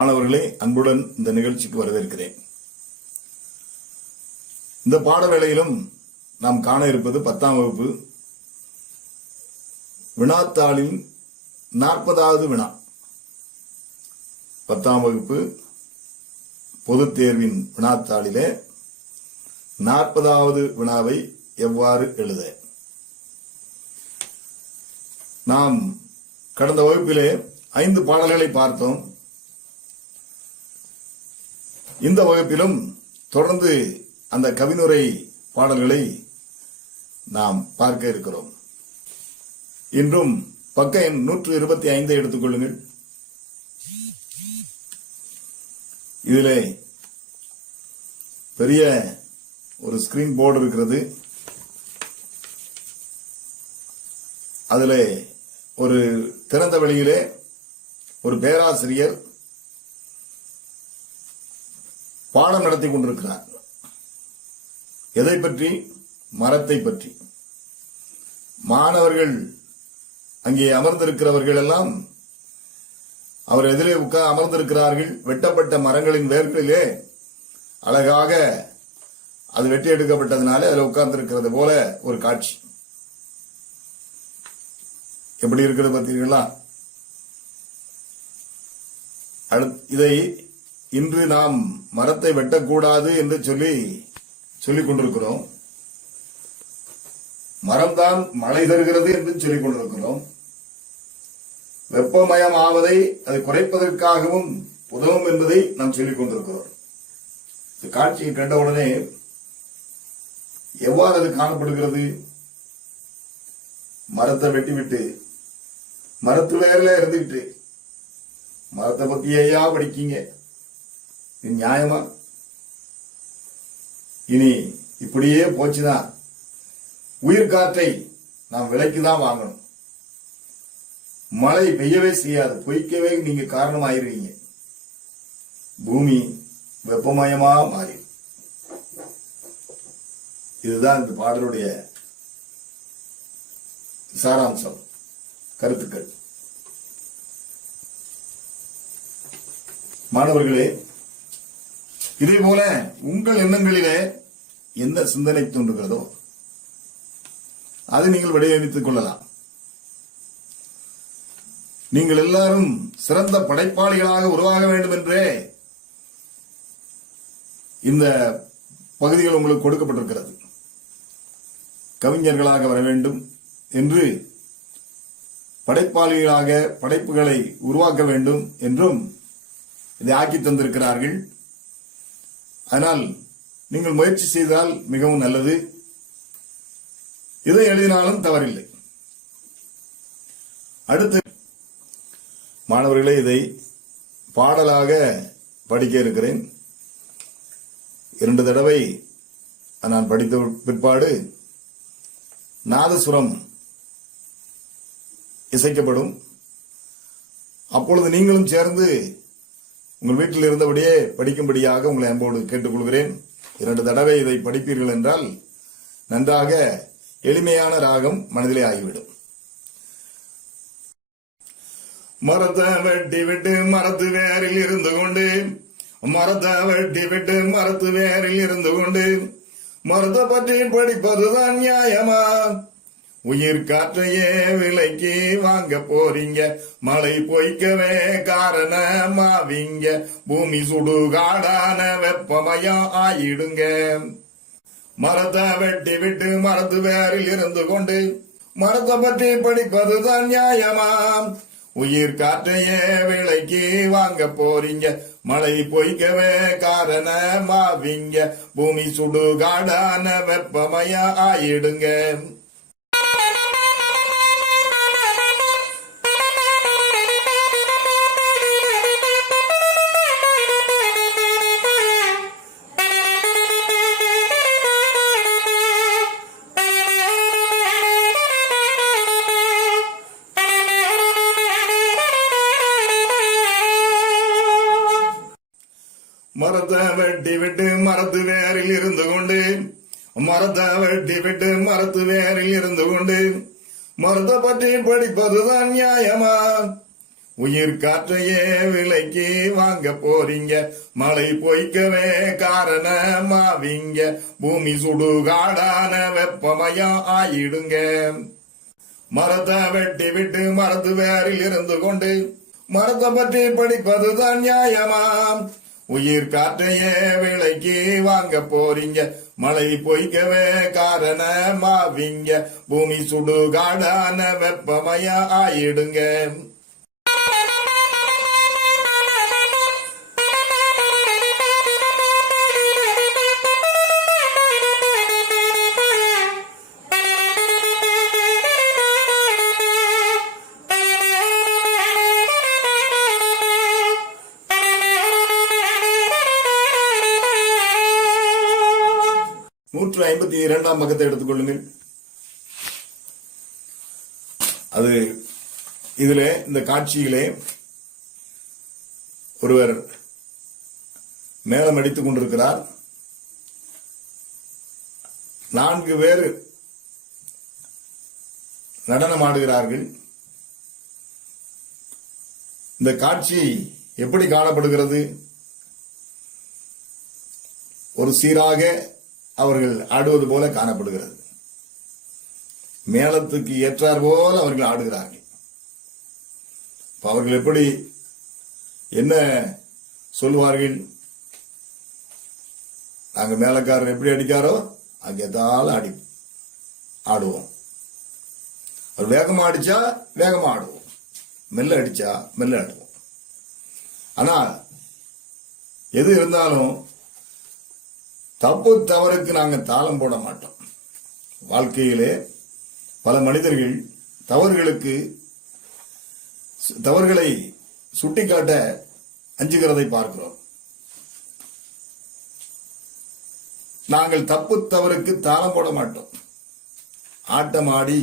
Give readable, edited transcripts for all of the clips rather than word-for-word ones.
மாணவர்களே, அன்புடன் இந்த நிகழ்ச்சிக்கு வரவேற்கிறேன். இந்த பாடவேளையிலும் நாம் காண இருப்பது 10ஆம் வகுப்பு வினாத்தாளின் 40வது வினா. 10ஆம் வகுப்பு பொதுத் தேர்வின் வினாத்தாளிலே 40வது வினாவை எவ்வாறு எழுத. நாம் கடந்த வகுப்பிலே 5 பாடல்களை பார்த்தோம். இந்த வகுப்பிலும் தொடர்ந்து அந்த கவினுரை பாடல்களை நாம் பார்க்க இருக்கிறோம். இன்றும் பக்க எண் 125 எடுத்துக் கொள்ளுங்கள். இதிலே பெரிய ஒரு ஸ்கிரீன் போர்டு இருக்கிறது. அதிலே ஒரு திறந்த வெளியிலே ஒரு பேராசிரியர் பாடம் நடத்தி கொண்டிருக்கிறார். எதை பற்றி? மரத்தை பற்றி. மாணவர்கள் அங்கே அமர்ந்திருக்கிறவர்கள் எல்லாம் அவர் எதிரே அமர்ந்திருக்கிறார்கள். வெட்டப்பட்ட மரங்களின் வேர்களிலே அழகாக அது வெட்டி எடுக்கப்பட்டதுனாலே அதில் உட்கார்ந்திருக்கிறது போல ஒரு காட்சி. எப்படி இருக்கிறது பார்த்தீர்களா? இதை இன்று நாம் மரத்தை வெட்டக்கூடாது என்று சொல்லிக் கொண்டிருக்கிறோம். மரம்தான் மழை தருகிறது என்று சொல்லிக் கொண்டிருக்கிறோம். வெப்பமயம் ஆவதை அதை குறைப்பதற்காகவும் உதவும் என்பதை நாம் சொல்லிக் கொண்டிருக்கிறோம். இந்த காட்சியை கண்டவுடனே எவ்வாறு அது காணப்படுகிறது? மரத்தை வெட்டிவிட்டு மரத்து வேர்ல இருந்துகிட்டு மரத்தை பத்தி ஐயா படிக்கீங்க, நியாயமா? இனி இப்படியே போச்சுதான் உயிர் காற்றை நாம் விலைக்குதான் வாங்கணும். மழை பெய்யவே செய்யாது, பொய்க்கவே நீங்க காரணமாயிருவீங்க. பூமி வெப்பமயமா மாறி. இதுதான் இந்த பாடலுடைய சாராம்சம், கருத்துக்கள். மாணவர்களே, இதே போல உங்கள் எண்ணங்களிலே என்ன சிந்தனை தோன்றுகிறதோ அதை நீங்கள் வடிவமைத்துக் கொள்ளலாம். நீங்கள் எல்லாரும் சிறந்த படைப்பாளிகளாக உருவாக வேண்டும் என்றே இந்த பகுதிகள் உங்களுக்கு கொடுக்கப்பட்டிருக்கிறது. கவிஞர்களாக வர வேண்டும் என்று, படைப்பாளிகளாக படைப்புகளை உருவாக்க வேண்டும் என்றும் இதை ஆக்கி தந்திருக்கிறார்கள். ஆனால் நீங்கள் முயற்சி செய்தால் மிகவும் நல்லது. இதை எழுதினாலும் தவறில்லை. அடுத்து மாணவர்களே, இதை பாடலாக படிக்க இருக்கிறேன். 2 தடவை நான் படித்த பிற்பாடு நாதசுரம் இசைக்கப்படும். அப்பொழுது நீங்களும் சேர்ந்து உங்கள் வீட்டில் இருந்தபடியே படிக்கும்படியாக உங்களை அன்போடு கேட்டுக்கொள்கிறேன். 2 தடவை இதை படிப்பீர்கள் என்றால் நன்றாக எளிமையான ராகம் மனதிலே ஆகிவிடும். மரத்தை வெட்டி விட்டு மரத்து வேரில் இருந்து கொண்டு, மரத்தை வெட்டி விட்டு மரத்து வேரில் இருந்து கொண்டு, மரத்தை பற்றி படிப்பதுதான் நியாயமா? உயிர் காற்றையே விலைக்கு வாங்க போறீங்க, மழை பொய்க்கவே காரணமாவீங்க, பூமி சுடுகாடான வெப்பமயம் ஆயிடுங்க. மரத்தை வெட்டி விட்டு மரத்து வேரில் இருந்து கொண்டு, மரத்தை பற்றி படிப்பதுதான் நியாயமா? உயிர் காற்றையே விலைக்கு வாங்க போறீங்க, மழை பொய்க்கவே காரணமாவீங்க, பூமி சுடுகாடான வெப்பமயம் ஆயிடுங்க. மரத்தை வெட்டி விட்டு மரத்து வேரில் இருந்து கொண்டு, மரத்தை வெட்டி விட்டு மரத்து வேரில் இருந்து கொண்டு, மரத்தை பற்றி படிப்பதுதான் நியாயமா? உயிர் காற்றையே விலைக்கு வாங்க போறீங்க, மழை பொய்க்கவே காரணமாவீங்க, பூமி சுடுகாடான வெப்பமயா ஆயிடுங்க. மரத்தை வெட்டி விட்டு மரத்து வேரில் இருந்து கொண்டு மரத்தை பற்றி படிப்பதுதான் நியாயமாம். உயிர் காற்றையே விலைக்கு வாங்க போறீங்க, மழை பொய்க்கவே காரணமாவீங்க, பூமி சுடுகாடான வெப்பமயா ஆயிடுங்க. நூற்று 52ஆம் பக்கத்தை எடுத்துக்கொள்ளுங்கள். அது இதுல இந்த காட்சியிலே ஒருவர் மேளம் அடித்துக் கொண்டிருக்கிறார். 4 பேர் நடனம் ஆடுகிறார்கள். இந்த காட்சி எப்படி காணப்படுகிறது? ஒரு சீராக அவர்கள் ஆடுவது போல காணப்படுகிறது. மேளத்துக்கு ஏற்றார் போல அவர்கள் ஆடுகிறார்கள். அவர்கள் எப்படி என்ன சொல்லுவார்கள்? நாங்க மேளக்காரர் எப்படி அடிக்காரோ அங்கேதால ஆடுவோம். அவர் வேகமா அடிச்சா வேகமா ஆடுவோம், மெல்ல அடிச்சா மெல்ல ஆடுவோம். ஆனா எது இருந்தாலும் தப்பு தவறுக்கு நாங்க தாளம் போட மாட்டோம். வாழ்க்கையிலே பல மனிதர்கள் தவறுகளை சுட்டிக்காட்ட அஞ்சுகிறதை பார்க்கிறோம். நாங்கள் தப்பு தவறுக்கு தாளம் போட மாட்டோம். ஆட்டம் ஆடி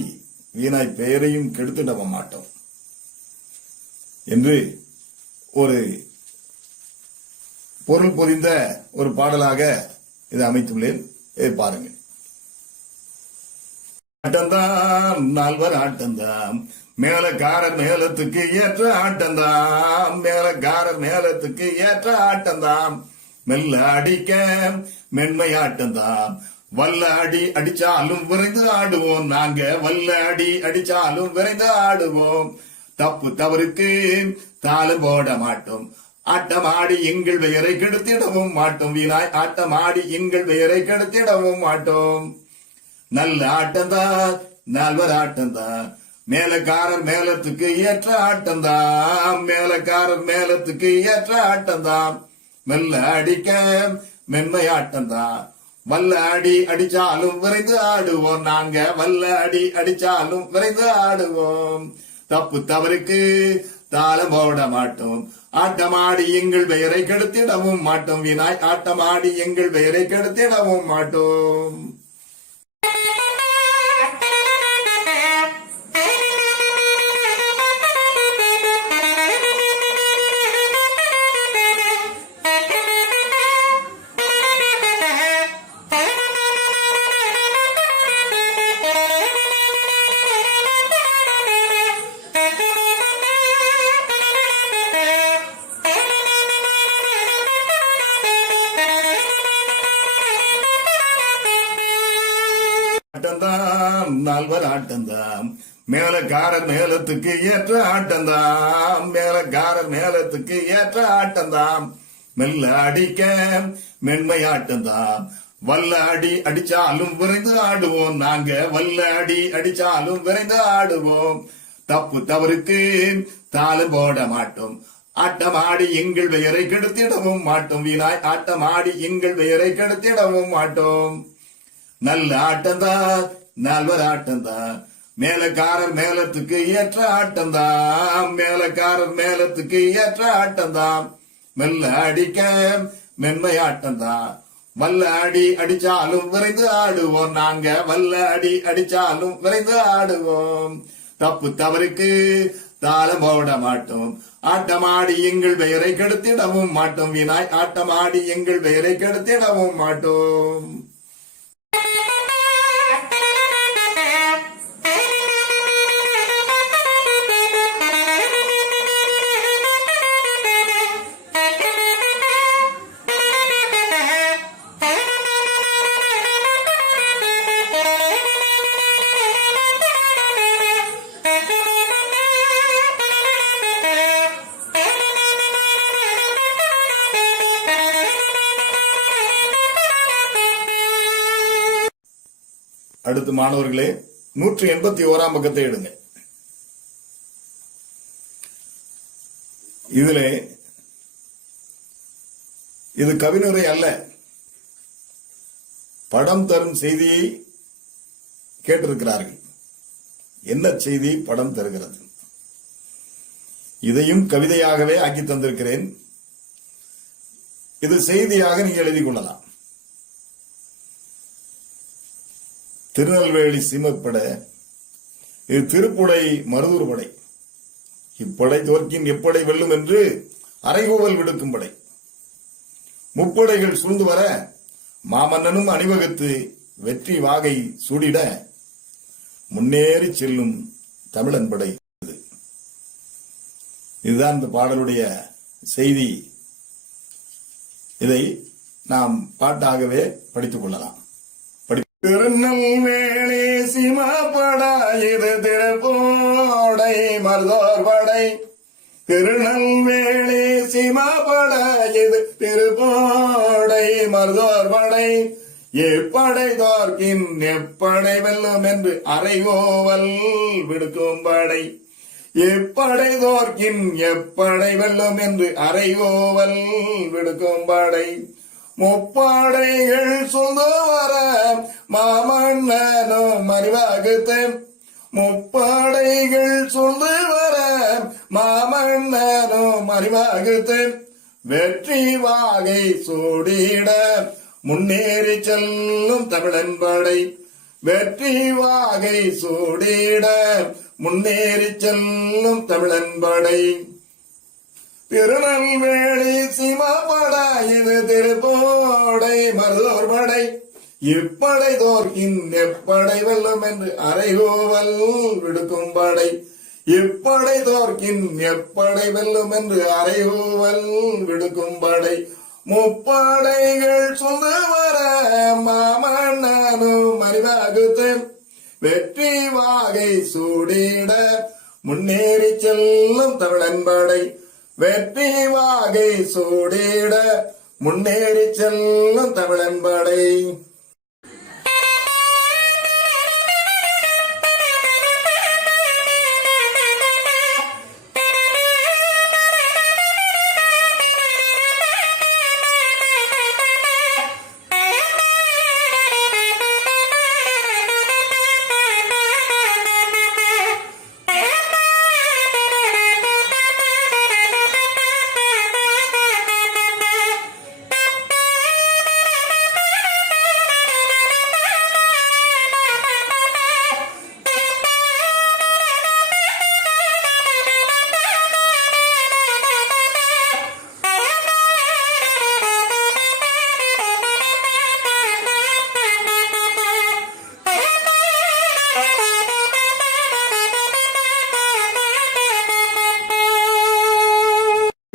வீணாய் பெயரையும் கெடுத்துட மாட்டோம் என்று ஒரு பொருள் பொதிந்த ஒரு பாடலாக இதை அமைத்துள்ளேன். பாருங்கள். ஆட்டம்தான் நால்வர் ஆட்டம்தான், மேலக்காரர் மேலத்துக்கு ஏற்ற ஆட்டம்தான், மேலக்காரர் மேலத்துக்கு ஏற்ற ஆட்டம்தான், மெல்ல அடிக்க மென்மை ஆட்டம்தான், வல்ல அடி அடிச்சாலும் விரைந்து ஆடுவோம், நாங்க வல்ல அடி அடிச்சாலும் விரைந்து ஆடுவோம், தப்பு தவறுக்கு தாளம் போட மாட்டோம், ஆட்டமாடி எங்கள் பெயரை கெடுத்திடவும் மாட்டோம், வீணாய் ஆட்டமாடி எங்கள் பெயரை கெடுத்திடவும் மாட்டோம். நல்ல ஆட்டம்தான் நால்வர் ஆட்டம்தான், மேலக்காரர் மேலத்துக்கு ஏற்ற ஆட்டம்தான், மேலக்காரர் மேலத்துக்கு ஏற்ற ஆட்டம்தான், மெல்ல அடிக்க மென்மை ஆட்டம்தான், வல்ல அடி அடிச்சாலும் விரைந்து ஆடுவோம், நாங்க வல்ல அடி அடிச்சாலும் விரைந்து ஆடுவோம், தப்பு தவறுக்கு தாளம் போட மாட்டோம், ஆட்டமாடி எங்கள் பெயரை கெடுத்திடவும் மாட்டோம், வீணாய் ஆட்டமாடி எங்கள் பெயரை கெடுத்திடவும் மாட்டோம். ஆட்டம்தான் நால்வர் ஆட்டம்தான், மேலக்காரர் மேலத்துக்கு ஏற்ற ஆட்டம்தான், மேலக்காரர் மேலத்துக்கு ஏற்ற ஆட்டம்தான், மெல்ல அடிக்க மென்மை ஆட்டம்தான், வல்ல அடி அடிச்சாலும் விரைந்து ஆடுவோம், நாங்க வல்ல அடி அடிச்சாலும் விரைந்து ஆடுவோம், தப்பு தவறுக்கு தாளம் போட மாட்டோம், ஆட்டமாடி எங்கள் பெயரை கெடுத்திடவும் மாட்டோம், வீணாய் ஆட்டமாடி எங்கள் பெயரை கெடுத்திடவும் மாட்டோம். நல்ல ஆட்டம்தான் நால்வர் ஆட்டம்தான், மேலக்காரர் மேலத்துக்கு ஏற்ற ஆட்டம்தான், மேலக்காரர் மேலத்துக்கு ஏற்ற ஆட்டம்தான், மெல்ல அடிக்க மென்மை ஆட்டம்தான், வல்ல அடி அடிச்சாலும் விரைந்து ஆடுவோம், நாங்க வல்ல அடி அடிச்சாலும் விரைந்து ஆடுவோம், தப்பு தவறுக்கு தாளம் போட மாட்டோம், ஆட்டமாடி எங்கள் பெயரை கெடுத்திடவும் மாட்டோம், வீணாய் ஆட்டமாடி எங்கள் பெயரை கெடுத்திடவும் மாட்டோம். அடுத்து மாணவர்களே 181 பக்கத்தை எடுங்க. இதிலே இது கவினுரை அல்ல, படம் தரும் செய்தியை கேட்டிருக்கிறார்கள். என்ன செய்தி படம் தருகிறது? இதையும் கவிதையாகவே ஆக்கி தந்திருக்கிறேன். இது செய்தியாக நீங்க எழுதி கொள்ளலாம். திருநெல்வேலி சீமப்பட, இது திருப்புடை மருதூர் படை. இப்படை தோற்கின் எப்படை வெல்லும் என்று அறைகூவல் விடுக்கும் படை. முப்படைகள் சூழ்ந்து வர மாமன்னனும் அணிவகுத்து வெற்றி வாகை சூடிட முன்னேறி செல்லும் தமிழன் படை. இதுதான் இந்த பாடலுடைய செய்தி. இதை நாம் பாட்டாகவே படித்துக் கொள்ளலாம். திருநெல்வேலி சீமப்படை, இது திருப்போடை மருதோர் படை. திருநெல்வேலி சீமப்படை, இது திருப்போடை மருதோர் படை. எப்படை தோற்கின் எப்படை வெல்லும் என்று அறைகோவல் விடுக்கும் படை. எப்படை தோற்கின் எப்படை வெல்லும் என்று அறைகோவல் விடுக்கும் படை. முப்படைகள் சூழ்ந்து வர மாமன்னனும் அறிவாகுத்து. முப்படைகள் சூழ்ந்து வர மாமன்னனும் அறிவாகுத்து. வெற்றி வாகை சூடிட முன்னேறி செல்லும் தமிழன் படை. வெற்றி வாகை சூடிட முன்னேறி செல்லும் தமிழன் படை. திருநெல்வேலி சீமப்படை, இது திருப்போடை மருதோர் படை. இப்படை தோற்கின் எப்படை வெல்லும் என்று அறைகோவல் விடுக்கும் படை. இப்படை தோற்கின் எப்படை வெல்லும் என்று அறைகோவல் விடுக்கும் படை. முப்படைகள் சூழ்ந்து வர மாமன்னனும் அறிவாகுத்து. வெற்றி வாகை சூடிட முன்னேறி செல்லும் தமிழன் படை. வெற்றி வாகை சூடிட முன்னேறி செல்லும் தமிழன் படை.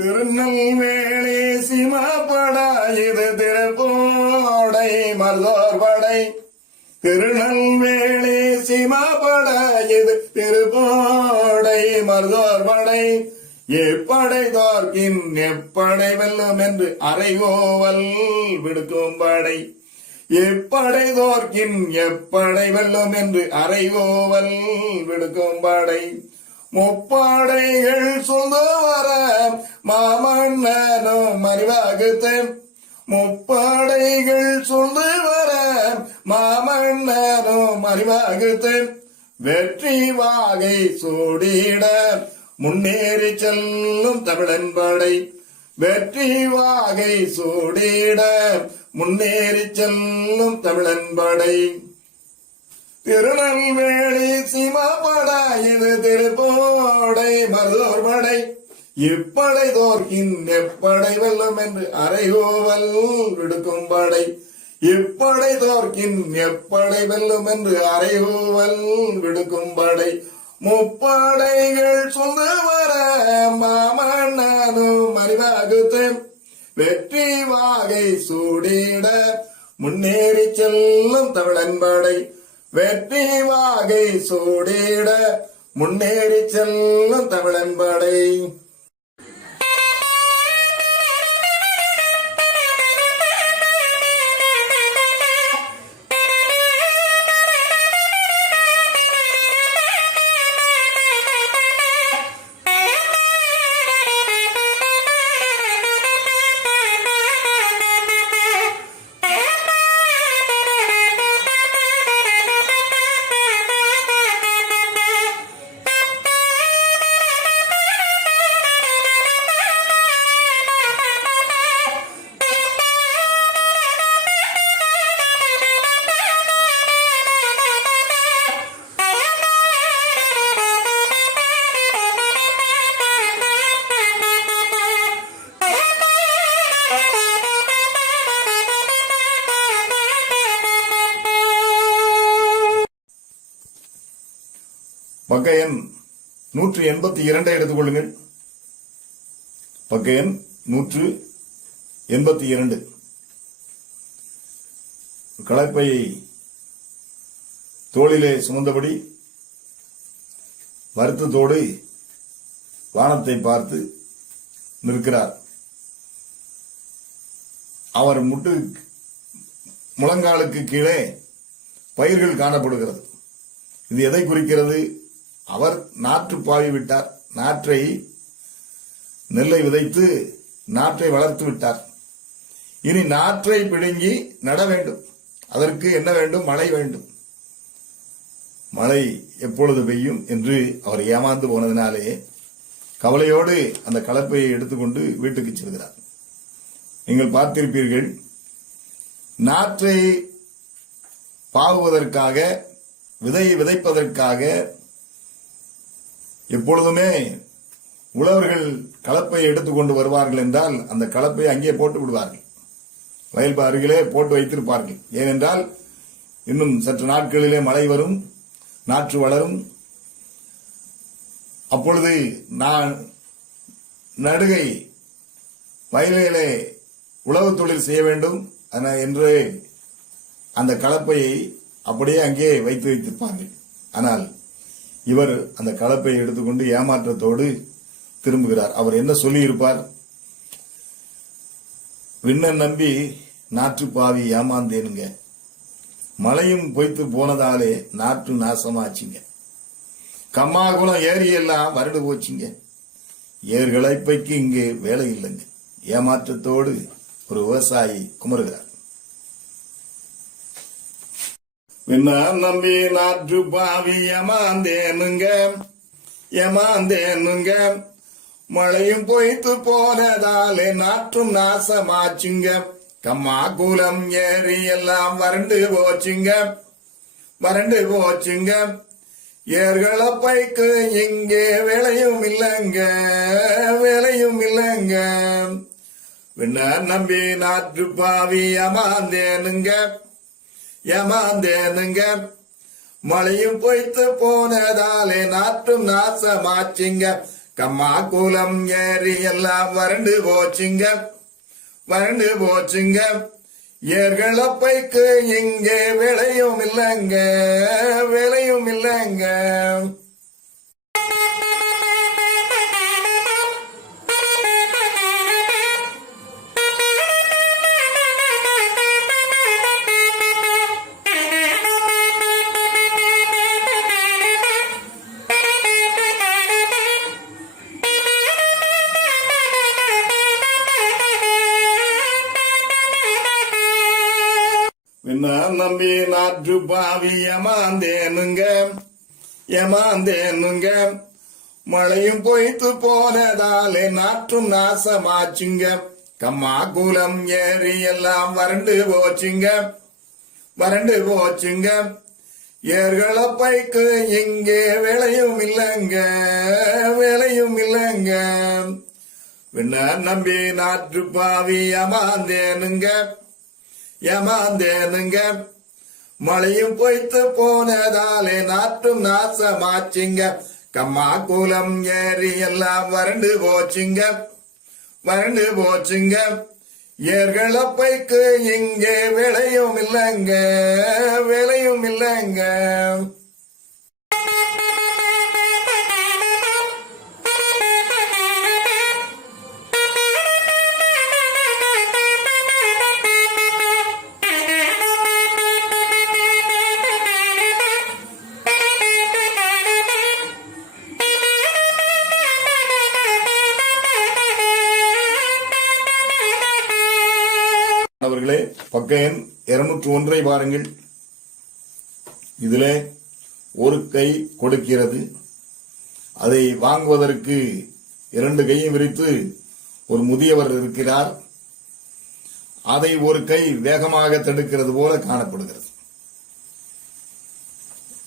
திருநெல்வேலி சீமப்படை, இது திருப்போடை மருதோர் படை. திருநெல்வேலி சீமப்படை, இது திருப்போடை மருதோர் படை. எப்படை தோற்கின் எப்படை வெல்லும் என்று அறைகோவல் விடுக்கும் படை. எப்படை தோற்கின் எப்படை வெல்லும் என்று அறைகோவல் விடுக்கும் படை. முப்படைகள் சூழ்ந்து வர மாமன்னனும் அறிவாகுத்து. முப்படைகள் சூழ்ந்து வர மாமன்னனும் அறிவாகுத்து. வெற்றி வாகை சூடிட முன்னேறி செல்லும் தமிழன் படை. வெற்றி வாகை சூடிட முன்னேறி செல்லும் தமிழன் படை. திருநெல்வேலி சீமப்படை, இது திருப்போடை மருதோர் படை. இப்படை தோற்கின் எப்படை வெல்லும் என்று அறைகோவல் விடுக்கும் படை. இப்படை தோற்கின் எப்படை வெல்லும் என்று அறைகோவல் விடுக்கும் படை. முப்படைகள் சூழ்ந்து வர மாமன்னனும் அறிவாகுத்து. வெற்றி வாகை சூடிட முன்னேறி செல்லும் தமிழன் படை. வெற்றி வாகை சூடிட முன்னேறி செல்லும் தமிழன் படை. பக்க எண் 182 எடுத்துக்கொள்ளுங்கள். பக்க எண் 182. கலப்பையை தோளிலே சுமந்தபடி வருத்தத்தோடு வானத்தை பார்த்து நிற்கிறார். அவர் முழங்காலுக்கு கீழே பயிர்கள் காணப்படுகிறது. இது எதை குறிக்கிறது? அவர் நாற்று பாவி விட்டார். நெல்லை விதைத்து நாற்றை வளர்த்து விட்டார். இனி நாற்றை பிடுங்கி நட வேண்டும். அதற்கு என்ன வேண்டும்? மழை வேண்டும். மழை எப்பொழுது பெய்யும் என்று அவர் ஏமாந்து போனதினாலே கவலையோடு அந்த கலப்பையை எடுத்துக்கொண்டு வீட்டுக்கு செல்கிறார். நீங்கள் பார்த்திருப்பீர்கள், நாற்றை பாவுவதற்காக, விதையை விதைப்பதற்காக எப்பொழுதுமே உழவர்கள் கலப்பையை எடுத்துக்கொண்டு வருவார்கள் என்றால் அந்த கலப்பையை அங்கே போட்டு விடுவார்கள். வயல் அருகிலே போட்டு வைத்திருப்பார்கள். ஏனென்றால் இன்னும் சற்று நாட்களிலே மழை வரும், நாற்று வளரும். அப்பொழுது நடுகை வயலிலே உழவு தொழில் செய்ய வேண்டும் என்று அந்த கலப்பையை அப்படியே அங்கே வைத்து வைத்திருப்பார்கள். ஆனால் இவர் அந்த கலப்பையை எடுத்துக்கொண்டு ஏமாற்றத்தோடு திரும்புகிறார். அவர் என்ன சொல்லி இருப்பார்? விண்ண நம்பி நாற்று பாவி ஏமாந்தேனுங்க, மழையும் பொய்த்து போனதாலே நாற்று நாசமாச்சுங்க, கம்மாகுளம் ஏரி எல்லாம் வறண்டு போச்சுங்க, ஏர்களைப்பைக்கு இங்கே வேலை இல்லைங்க. ஏமாற்றத்தோடு ஒரு விவசாயி குமருகிறார். விண்ண நம்பி நாற்று பாவி ஏமாந்தேனுங்க, மழையும் பொய்த்து போனதாலே நாற்றும் நாசமாச்சுங்க, கம்மா கூலம் ஏறி எல்லாம் வறண்டு போச்சுங்க, ஏர்களப்பைக்கு இங்கே வேலையும் இல்லைங்க, விண்ண நம்பி நாற்று பாவி ஏமாந்தேனுங்க, மழையும் பொய்த்து போனதாலே நாற்றும் நாசமாச்சுங்க, கம்மா கூலம் ஏறி எல்லாம் வறண்டு போச்சுங்க, ஏர்களப்பைக்கு இங்கே வேலையும் இல்லைங்க. நம்பி நாற்று பாவி ஏமாந்தேனுங்க, மழையும் பொய்த்து போனதாலே நாற்றும் நாசமாச்சுங்க, கம்மா கூலம் ஏறி எல்லாம் வறண்டு போச்சுங்க, ஏர்களப்பைக்கு இங்கே வேலையும் இல்லைங்க, விண்ண நம்பி நாற்று பாவி ஏமாந்தேனுங்க, மழையும் பொய்த்து போனதாலே நாற்றும் நாசமாச்சுங்க, கம்மா கூலம் ஏறி எல்லாம் வறண்டு போச்சுங்க, ஏர்களப்பைக்கு இங்கே வேலையும் இல்லைங்க. அவர்களே, பக்க எண் 201 பாருங்கள். இதிலே ஒரு கை கொடுக்கிறது. அதை வாங்குவதற்கு 2 கையும் விரித்து ஒரு முதியவர் இருக்கிறார். அதை ஒரு கை வேகமாக தடுக்கிறது போல காணப்படுகிறது.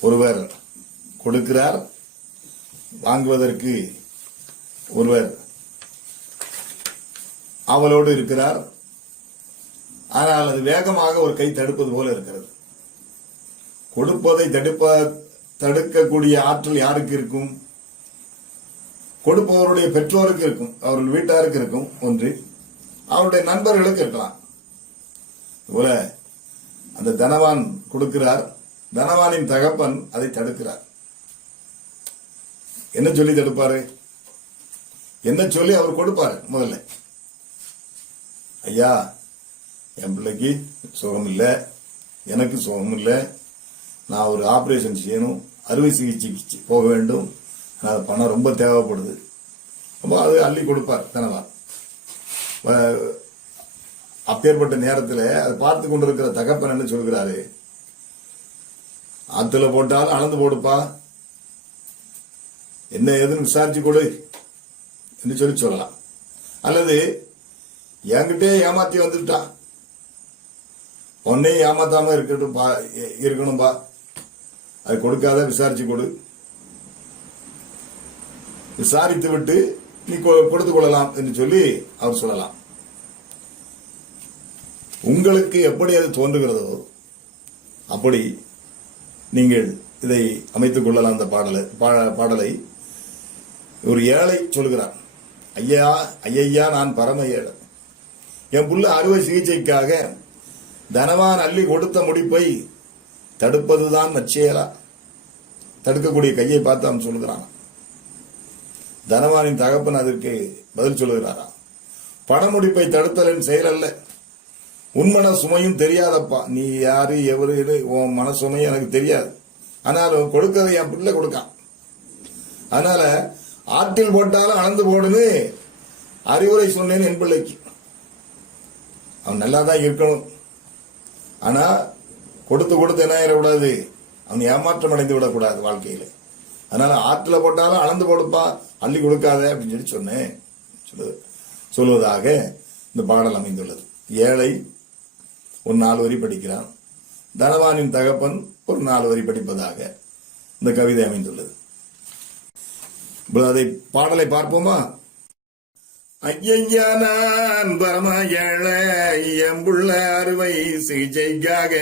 ஒருவர் கொடுக்கிறார், வாங்குவதற்கு ஒருவர் அவளோடு இருக்கிறார். ஆனால் அது வேகமாக ஒரு கை தடுப்பது போல இருக்கிறது. கொடுப்பதை தடுக்கக்கூடிய ஆற்றல் யாருக்கு இருக்கும்? கொடுப்பவருடைய பெற்றோருக்கு இருக்கும், அவர்கள் வீட்டாருக்கு இருக்கும் ஒன்று, அவருடைய நண்பர்களுக்கு இருக்கலாம். போல அந்த தனவான் கொடுக்கிறார், தனவானின் தகப்பன் அதை தடுக்கிறார். என்ன சொல்லி தடுப்பாரு? என்ன சொல்லி அவர் கொடுப்பாரு? முதல்ல, ஐயா என் பிள்ளைக்கு சுகம் இல்லை, எனக்கு சுகம் இல்லை, நான் ஒரு ஆபரேஷன் செய்யணும், அறுவை சிகிச்சைக்கு போக வேண்டும், பணம் ரொம்ப தேவைப்படுது. அப்போ அது அள்ளி கொடுப்பார் தனவான். அப்பேற்பட்ட நேரத்தில் அதை பார்த்து கொண்டிருக்கிற தகப்பன் என்ன சொல்கிறாரு? ஆத்துல போட்டாலும் அளந்து போடுப்பா, என்ன ஏதுன்னு விசாரிச்சு கொடு என்று சொல்லலாம். அல்லது என்கிட்டே ஏமாத்தி வந்துட்டான், உன்னையும் ஏமாத்தாம இருக்கணும்பா, அது கொடுக்காத, விசாரிச்சு கொடு, விசாரித்து விட்டு நீ கொடுத்துக் கொள்ளலாம் என்று சொல்லி அவர் சொல்லலாம். உங்களுக்கு எப்படி அது தோன்றுகிறதோ அப்படி நீங்கள் இதை அமைத்துக் கொள்ளலாம். அந்த பாடலை ஒரு ஏழை சொல்கிறார். ஐயா ஐயா, நான் பரம ஏழை, என் புள்ள அறுவை சிகிச்சைக்காக தனவான் அள்ளி கொடுத்த முடிப்பை தடுப்பதுதான் நச்சேலா. தடுக்கக்கூடிய கையை பார்த்து அவன் சொல்கிறான். தனவானின் தகப்பன் அதற்கு பதில் சொல்லுகிறாரா, பணமுடிப்பை தடுத்தலின் செயல் அல்ல, உன் மன சுமையும் தெரியாதப்பா, நீ யாரு எவரு, உன் மன சுமையும் எனக்கு தெரியாது, ஆனால் கொடுக்கறத என் பிள்ளை கொடுக்கான், அதனால ஆற்றில் போட்டாலும் அளந்து போடுன்னு அறிவுரை சொன்னேன் என் பிள்ளைக்கு. அவன் நல்லா தான் இருக்கணும், ஆனா கொடுத்து என்ன ஆயிடக்கூடாது, அவன் ஏமாற்றம் அடைந்து விடக்கூடாது வாழ்க்கையில. அதனால ஆற்றுல போட்டாலும் அளந்து போடுப்பா, அள்ளி கொடுக்காத அப்படின்னு சொல்லி சொன்னேன் சொல்வதாக இந்த பாடல் அமைந்துள்ளது. ஏழை ஒரு 4 வரி படிக்கிறான், தனவானின் தகப்பன் ஒரு 4 வரி படிப்பதாக இந்த கவிதை அமைந்துள்ளது. அதை பாடலை பார்ப்போமா? ஐயா நான் பரம ஏழை, எம்புள்ள அறுவை சிகிச்சைக்காக,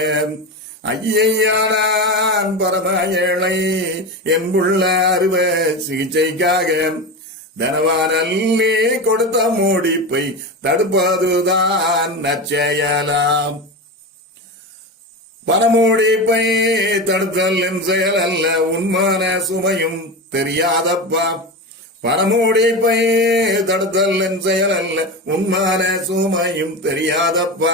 ஐயா நான் பரம ஏழை, என்புள்ள அறுவை சிகிச்சைக்காக, தனவான் அள்ளி கொடுத்த முடிப்பை தடுப்பதுதான் நற்செயலாம். பணமுடிப்பை தடுத்தல் என் செயல் அல்ல, உண்மான சுமையும் தெரியாதப்பா, பணமுடிப்பை தடுத்தல் என் செயல் அல்ல, உண்மான சுமையும் தெரியாதப்பா,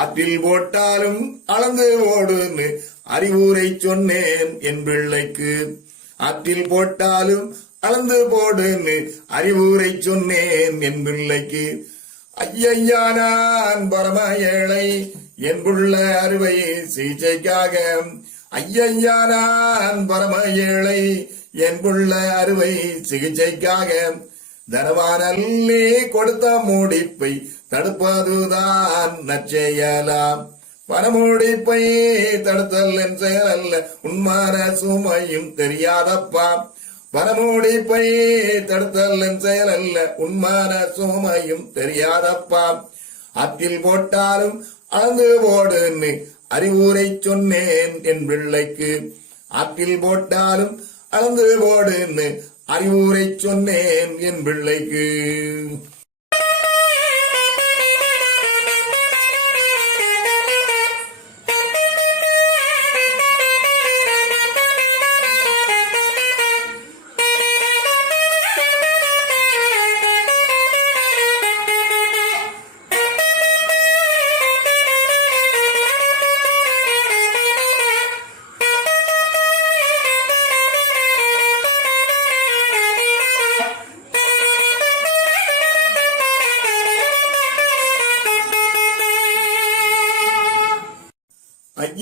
ஆற்றில் போட்டாலும் அளந்து ஓடுன்னு அறிவுரை சொன்னேன் என் பிள்ளைக்கு, ஆற்றில் போட்டாலும் அளந்து போடுன்னு அறிவுரை சொன்னேன் என் பிள்ளைக்கு, ஐயா நான் பரம ஏழை, என் புள்ள அறுவை சிகிச்சைக்காக, ஐயா நான் பரம ஏழை, என் புள்ள அறுவை சிகிச்சைக்காக, தனவான் அள்ளி கொடுத்த முடிப்பை தடுப்பதுதான் நற்செயலாம். பணமுடிப்பை தடுத்தல் என் செயல் அல்ல, உண்மான சுமையும் தெரியாதப்பா, பணமுடிப்பை தடுத்தல் என் செயல் அல்ல, உண்மான சுமையும் தெரியாதப்பா, ஆற்றில் போட்டாலும் அளந்து போடுன்னு அறிவுரை சொன்னேன் என் பிள்ளைக்கு, ஆற்றில் போட்டாலும் அளந்து போடுன்னு அறிவுரை சொன்னேன் என் பிள்ளைக்கு.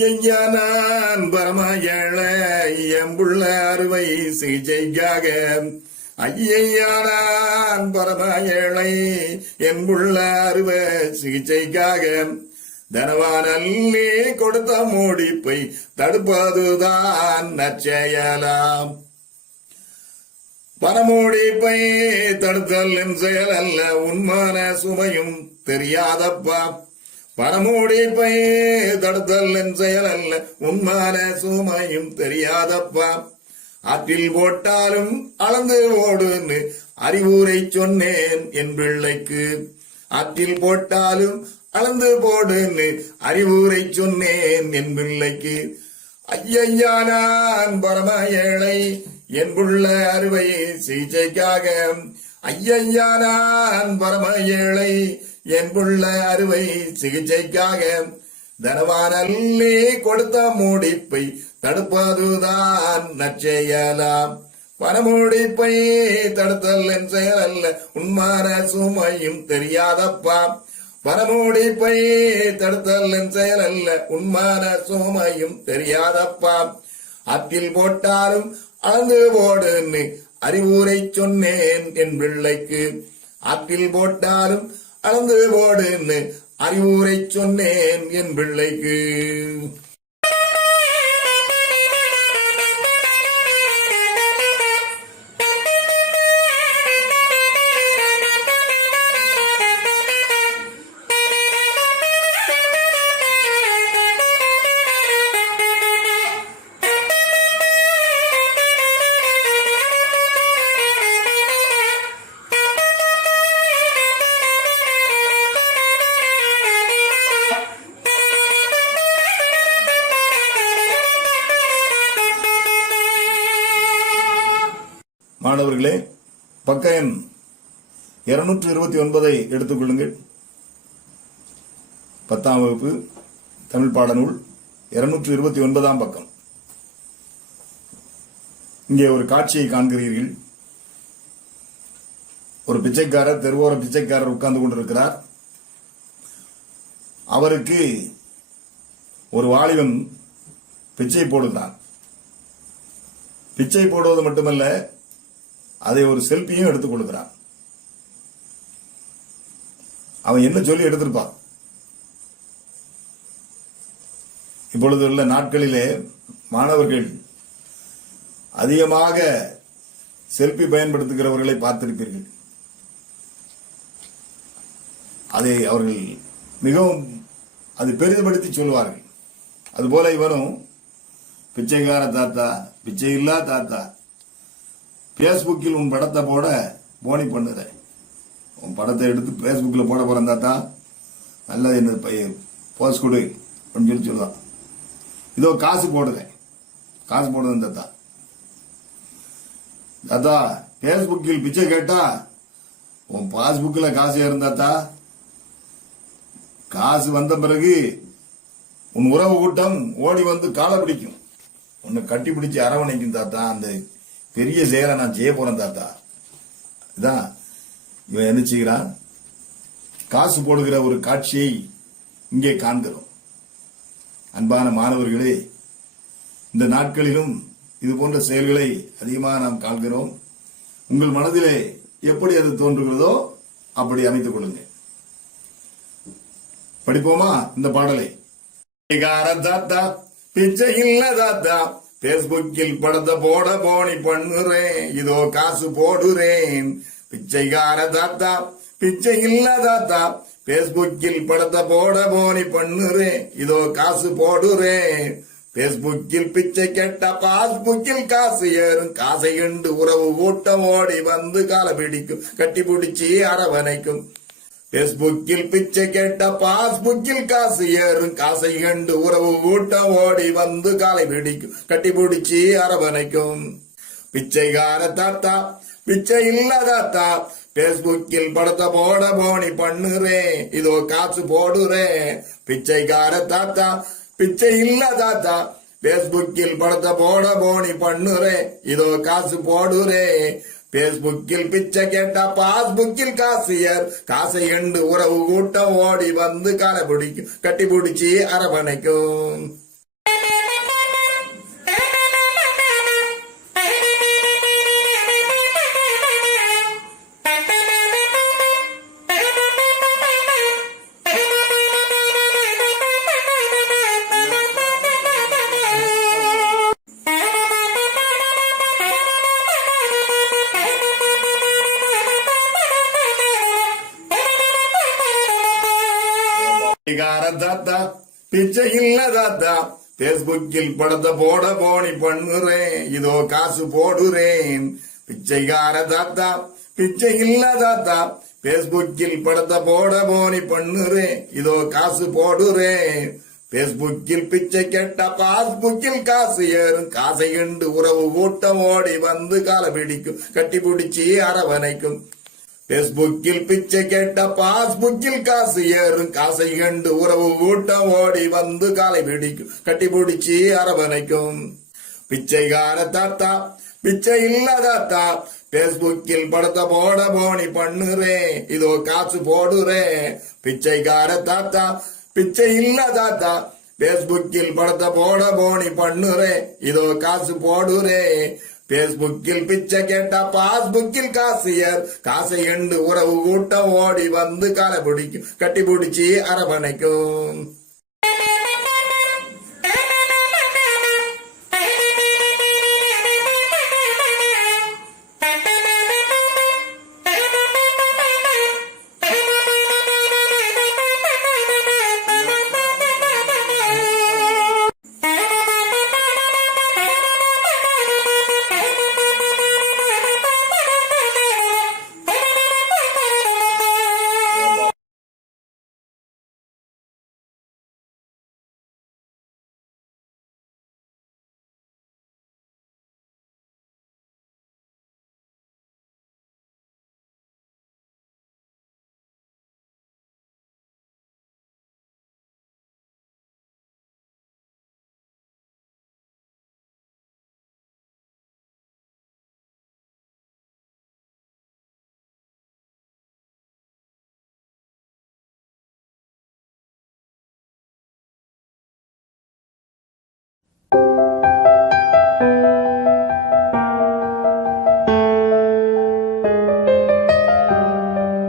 ஐயா நான் பரம ஏழை, எம்புள்ள அறுவை சிகிச்சைக்காக, ஐயா நான் பரம ஏழை, என்புள்ள அறுவை சிகிச்சைக்காக, தனவான் அள்ளி கொடுத்த முடிப்பை தடுப்பதுதான் நற்செயலாம். பணமுடிப்பை தடுத்தல் என் செயல் அல்ல, உண்மான சுமையும் தெரியாதப்பா, பணமுடிப்பை தடுத்தல் என் செயல் அல்ல உண்மான சுமையும் தெரியாதப்பா. ஆற்றில் போட்டாலும் அளந்து ஓடுன்னு அறிவுரை சொன்னேன் என் பிள்ளைக்கு. ஆற்றில் போட்டாலும் அளந்து போடுன்னு அறிவுரை சொன்னேன் என் பிள்ளைக்கு. ஐயா நான் பரம ஏழை என் புள்ள அறுவை சிகிச்சைக்காக. ஐயா நான் பரம ஏழை என் புள்ள அறுவை சிகிச்சைக்காக. தனவானல்லே கொடுத்த மூடிப்பை தடுப்பதுதான் நற்செயலாம். பணமுடிப்பை தடுத்தல் என் செயல் அல்ல உண்மான சுமையும் தெரியாதப்பா. பணமுடிப்பை தடுத்தல் என் செயல் அல்ல உண்மான சுமையும் தெரியாதப்பா. ஆற்றில் போட்டாலும் அளந்து போடுன்னு அறிவுரை சொன்னேன் என் பிள்ளைக்கு. ஆற்றில் போட்டாலும் அளந்து போடுன்னு அறிவுரை சொன்னேன் என் பிள்ளைக்கு. மாணவர்களே, பக்க எண் 229 எடுத்துக் கொள்ளுங்கள். 10ஆம் வகுப்பு தமிழ் பாடநூல் 229ஆம் பக்கம். இங்கே ஒரு காட்சியை காண்கிறீர்கள். ஒரு பிச்சைக்காரர், தெருவோர பிச்சைக்காரர் உட்கார்ந்து கொண்டிருக்கிறார். அவருக்கு ஒரு வாலிபன் பிச்சை போடுகிறான். பிச்சை போடுவது மட்டுமல்ல, அதை ஒரு செல்பியும் எடுத்துக் கொள்கிறான். அவன் என்ன சொல்லி எடுத்திருப்பான்? இப்பொழுது உள்ள நாட்களிலே மாணவர்கள் அதிகமாக செல்பி பயன்படுத்துகிறவர்களை பார்த்திருப்பீர்கள். அதை அவர்கள் மிகவும் அது பெரிதுபடுத்தி சொல்வார்கள். அதுபோல இவனும் பிச்சைக்கார தாத்தா, பிச்சை இல்லா தாத்தா, பேஸ்புக்கில் உன் படத்தை போட போனி பண்ணுற, உன் படத்தை எடுத்து பேஸ்புக்கில் போட போறேன் தாத்தா, நல்லது என்ன போஸ்ட் கொடு அப்படின்னு சொல்லி சொல்லுவான். இதோ காசு போடுறேன், காசு போடுறேன் தாத்தா. தாத்தா பேஸ்புக்கில் பிச்சை கேட்டா உன் பாஸ்புக்கில் காசு இருந்தாத்தா, காசு வந்த பிறகு உன் உறவு கூட்டம் ஓடி வந்து காலை பிடிக்கும், உன்னை கட்டி பிடிச்சு அரவணைக்கும் தாத்தா. அந்த பெரிய செயலை நான் செய்ய போறேன் தாத்தா. இதான் இவன் என்ன செய்கிறான்? காசு போடுகிற ஒரு காட்சியை இங்கே காண்கிறோம். அன்பான மாணவர்களே, இந்த நாட்களிலும் இது போன்ற செயல்களை அதிகமாக நாம் காண்கிறோம். உங்கள் மனதிலே எப்படி அது தோன்றுகிறதோ அப்படி அமைத்துக் கொள்ளுங்கள். படிப்போமா இந்த பாடலை? தாத்தா பிச்சை இல்ல தாத்தா, பேஸ்புக்கில் படத்தை போட போனி பண்ணுறேன், இதோ காசு போடுறேன். பிச்சைக்கார தாத்தா பிச்சை இல்ல தாத்தா, பேஸ்புக்கில் படத்தை போட போனி பண்ணுறேன், இதோ காசு போடுறேன். பேஸ்புக்கில் பிச்சை கேட்டா பாஸ்புக்கில் காசு ஏறும், காசை கண்டு உறவு கூட்டம் ஓடி வந்து காலை பிடிக்கும், கட்டி பிடிச்சி அரவணைக்கும். பேஸ்புக்கில் பிச்சை கேட்ட பாஸ்புக்கில் காசு ஏறும், காசை கண்டு உறவு கூட்டம் ஓடி வந்து காலை பிடிக்கும், கட்டி பிடிச்சி அரவணைக்கும். பிச்சைக்கார தாத்தா பிச்சை இல்ல தாத்தா, பேஸ்புக்கில் படத்தை போட போனி பண்ணுறேன், இதோ காசு போடுறேன். பிச்சைக்கார தாத்தா பிச்சை இல்ல தாத்தா, பேஸ்புக்கில் படத்தை போட போனி பண்ணுறேன், இதோ காசு போடுறேன். பேஸ்புக்கில் பிச்சை கேட்டா பாஸ்புக்கில் காசு ஏர், காசை கண்டு உறவு கூட்டம் ஓடி வந்து காலை பிடிக்கும், கட்டி பிடிச்சி அரவணைக்கும். பிச்சைக்கார பிச்சை இல்ல தாத்தா பேஸ்புக்கில் படத்தை போட போனி பண்ணுறேன் இதோ காசு போடுறேன் பிச்சைக்கார தாத்தா பிச்சை இல்ல தாத்தா பேஸ்புக்கில் படத்தை போட போனி பண்ணுறேன் இதோ காசு போடுறேன் பேஸ்புக்கில் பிச்சை கேட்டா பாஸ்புக்கில் காசு ஏறும் காசை கண்டு உறவு கூட்டம் ஓடி வந்து கால பிடிக்கும் கட்டி பிடிச்சி அரவணைக்கும் பேஸ்புக்கில் பிச்சை கேட்டா பாஸ்புக்கில் காசு ஏறும் காசை கண்டு உறவு கூட்டம் ஓடி வந்து காலை பிடிக்கும் கட்டி பிடிச்சி அரவணைக்கும் பிச்சைக்கார தாத்தா பிச்சை இல்ல தாத்தா பேஸ்புக்கில் படத்தை போட போனி பண்ணுறேன் இதோ காசு போடுறேன் பிச்சைக்கார தாத்தா பிச்சை இல்ல தாத்தா பேஸ்புக்கில் படத்தை போட போனி பண்ணுறேன் இதோ காசு போடுறேன் பேஸ்புக்கில் பிச்சை கேட்டா பாஸ்புக்கில் காசு ஏர் காசை கண்டு உறவு கூட்டம் ஓடி வந்து காலை பிடிக்கும் கட்டி பிடிச்சி அரவணைக்கும்